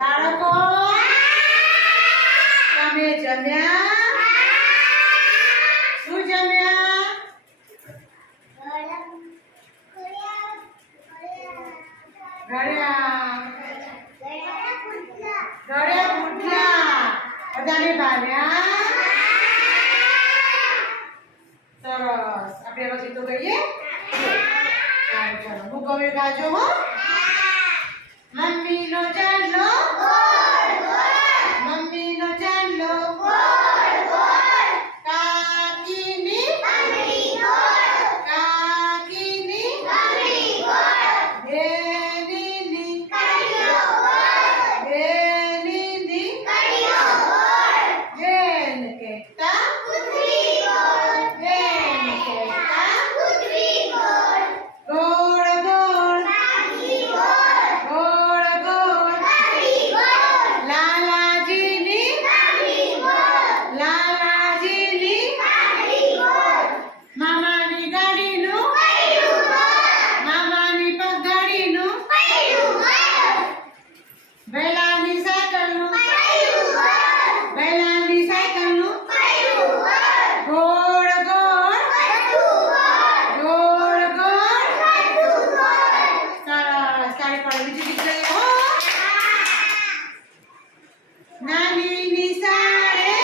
બાળકો તમે જમ્યા? શું જમ્યા? ગળ્યા પુડલા બધાને ભાવ્યા? સરસ. આપણે પછી તો ગઈએ. ચાલો હું કવિ ગાજો હો. મમ્મીનો ચાંદલો મમ્મીનો ચાંદલો કાકીની બેનીની બેન કહેતા ગોળ ગોળ મામાની ગાડીનું મામાની પગગાડીનું બેલાની સાયકલનું ગોળ ગોળ સરસ. તાળી પાડો. બીજું ગીત ગાઈએ હો. નાની નિશાળે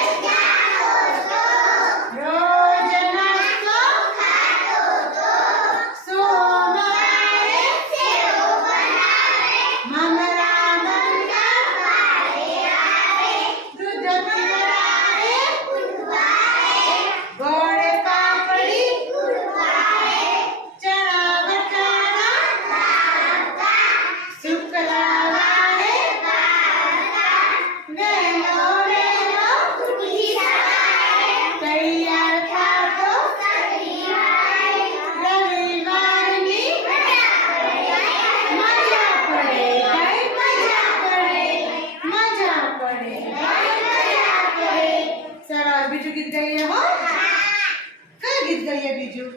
રોજ નાસ્તો સોમવારે મમરા દૂધ પીવડાવે ગોળ પાપડી ચણા વટાણા શુક્રવારે વેલો તૈયાર થાતો રવિવારની મજા પડે સરસ. બીજું ગીત ગાઈએ હો. કયું ગીત ગાઈએ? બીજું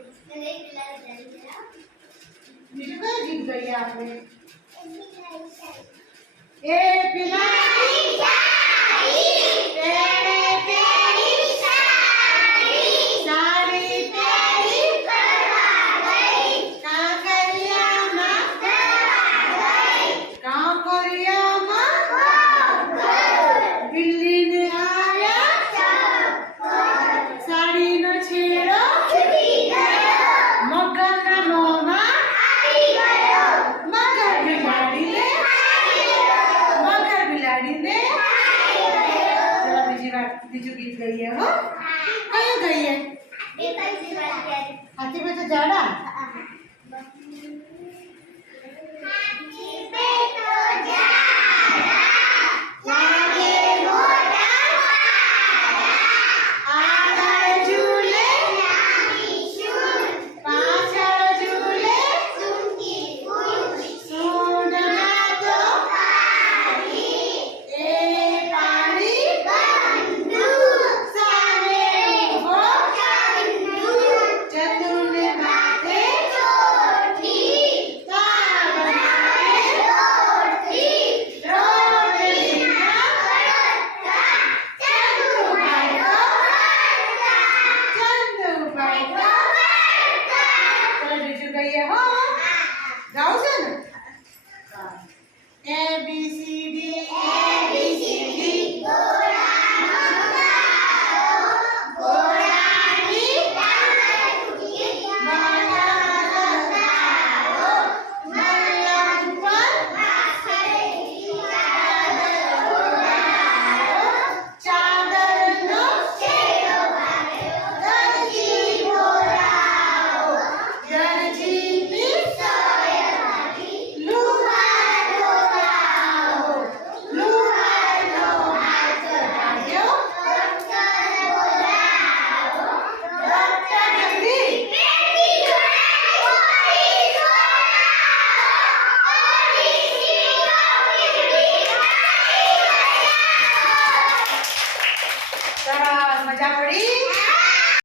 કયું ગીત ગાઈએ આપણે? એ પિલાની સાડી પહેરી કાંકરિયામાં બિલ્લીને આયા સાડીનો છેડો મગરના મોંમાં મગર બિલાડીને ચલો બીજું ગીત ગાઈએ હો. કયું ગાઈએ? હાથી પછી ઝાડા